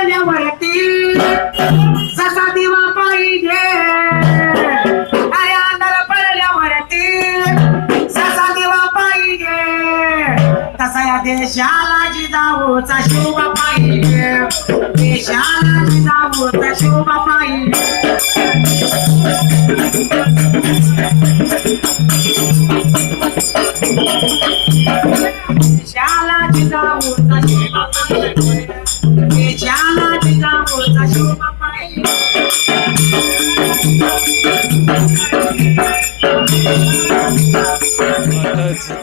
प्रति देशाला जिजाऊचा शोभा पाहिजे. देशाला जिजाऊचा शोभा पाहिजे. देशाला जिजाऊचा शोभा पाहिजे. देशाला जिजाऊचा शोभा पाहिजे.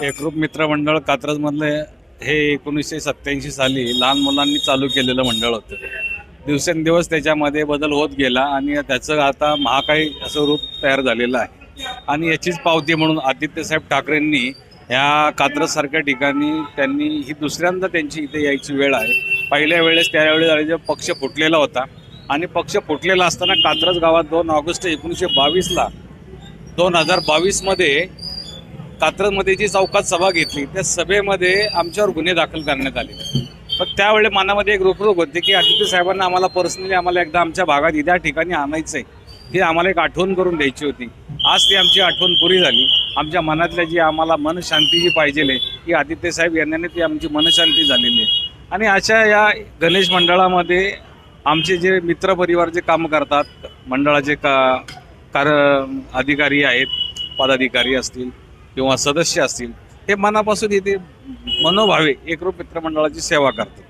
एकरूप मित्रमंडळ कात्रजमधले हे एकोणीसशे सत्याऐंशी साली लहान मुलांनी चालू केलेलं मंडळ होतं. दिवसेंदिवस त्याच्यामध्ये बदल होत गेला आणि त्याचं आता महाकाय असं रूप तयार झालेलं आहे. आणि याचीच पावती म्हणून आदित्यसाहेब ठाकरेंनी ह्या कात्रजसारख्या ठिकाणी त्यांनी ही दुसऱ्यांदा त्यांची इथे यायची वेळ आहे. पहिल्या वेळेस त्यावेळेस पक्ष फुटलेला होता. आणि पक्ष फुटलेला असताना कात्रज गावात दोन ऑगस्ट एकोणीसशे बावीसला दोन हजार बावीसमध्ये कात्रजमध्ये जी चौकात सभा घेतली त्या सभेमध्ये आमच्यावर गुन्हे दाखल करण्यात आले. पण त्यावेळी मनामध्ये एक रोखरोख होती की आदित्य साहेबांना आम्हाला पर्सनली आम्हाला एकदा आमच्या भागात त्या ठिकाणी आणायचं आहे ती आम्हाला एक आठवण करून द्यायची होती. आज ती आमची आठवण पुरी झाली. आमच्या मनातल्या जी आम्हाला मनशांती जी पाहिजे आहे ती आदित्य साहेब यांनी ती आमची मनशांती झालेली आहे. आणि अशा या गणेश मंडळामध्ये आमचे जे मित्रपरिवार जे काम करतात मंडळाचे का कार अधिकारी आहेत पदाधिकारी असतील किंवा सदस्य असतील हे मनापासून इथे मनोभावे एकरूप मित्रमंडळाची सेवा करतात.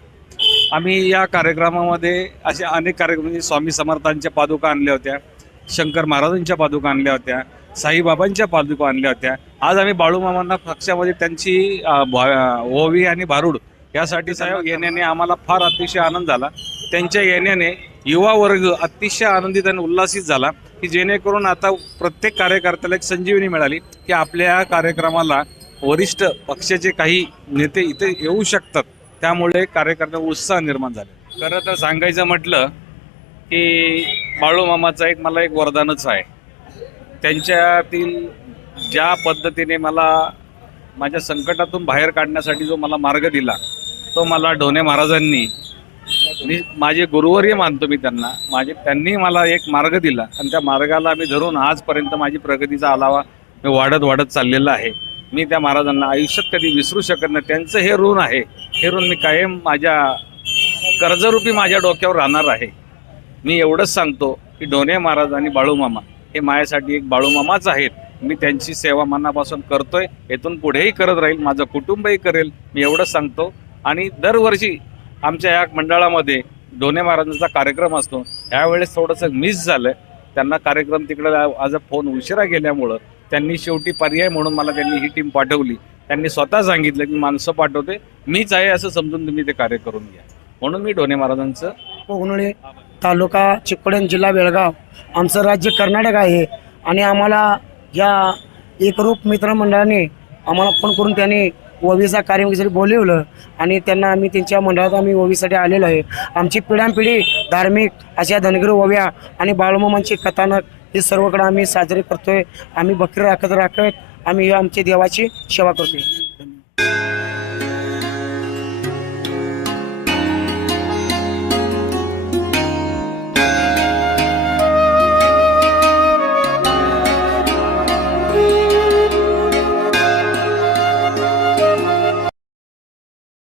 आम्ही या कार्यक्रमामध्ये असे अनेक कार्यक्रम म्हणजे स्वामी समर्थांच्या पादुका आणल्या होत्या शंकर महाराजांच्या पादुका आणल्या होत्या साईबाबांच्या पादुका आणल्या होत्या. आज आम्ही बाळूमामांना पक्षामध्ये त्यांची ओवी आणि भारूड यासाठी साहेब येण्याने आम्हाला फार अतिशय आनंद झाला. त्यांच्या येण्याने युवा वर्ग अतिशय आनंदित आणि उल्हासित झाला. की जेणेकरून आता प्रत्येक कार्यकर्त्याला एक संजीवनी मिळाली की आपल्या कार्यक्रमाला वरिष्ठ पक्षाचे काही नेते इथे येऊ शकतात. त्यामुळे कार्यकर्त्यांना उत्साह निर्माण झाला. खरं तर सांगायचं म्हटलं की बाळूमामाचं एक मला एक वरदानच आहे. त्यांच्यातील ज्या पद्धतीने मला माझ्या संकटातून बाहेर काढण्यासाठी जो मला मार्ग दिला तो मला ढोणे महाराजांनी मी माझे गुरुवर्य मानतो मी त्यांना. माझे त्यांनी मला एक मार्ग दिला. आणि त्या मार्गाला मी धरून आजपर्यंत माझी प्रगतीचा आलावा मी वाढत वाढत चाललेला आहे. मी त्या महाराजांना आयुष्यात कधी विसरू शकत नाही. त्यांचं हे ऋण आहे. हे ऋण मी कायम माझ्या कर्जरूपी माझ्या डोक्यावर राहणार आहे. मी एवढंच सांगतो की डोणे महाराज आणि बाळूमामा हे माझ्यासाठी एक बाळूमामाच आहेत. मी त्यांची सेवा मनापासून करतोय. येथून पुढेही करत राहील. माझं कुटुंबही करेल. मी एवढंच सांगतो. आणि दरवर्षी आमच्या या मंडळामध्ये ढोणे महाराजांचा कार्यक्रम असतो. यावेळेस थोडंसं मिस झालं त्यांना कार्यक्रम तिकडे आज फोन उशिरा गेल्यामुळं त्यांनी शेवटी पर्याय म्हणून मला त्यांनी ही टीम पाठवली. त्यांनी स्वतः सांगितलं की माणसं पाठवते. मीच आहे असं समजून तुम्ही ते कार्य करून घ्या. म्हणून मी ढोणे महाराजांचं पोगनोळी तालुका चिकडण जिल्हा बेळगाव आमचं राज्य कर्नाटक आहे. आणि आम्हाला या एकरूप मित्रमंडळाने आम्हाला फोन करून त्यांनी ओवीचा कार्यक्रमासाठी बोलवलं आणि त्यांना आम्ही त्यांच्या मंडळात आम्ही ओवीसाठी आलेलो आहे. आमची पिढ्यानपिढी धार्मिक अशा धनगर ओव्या आणि बाळूमामांची कथानक हे सर्वकडे आम्ही साजरे करतोय. आम्ही बकरी राखत राखत आम्ही आमच्या देवाची सेवा करतोय.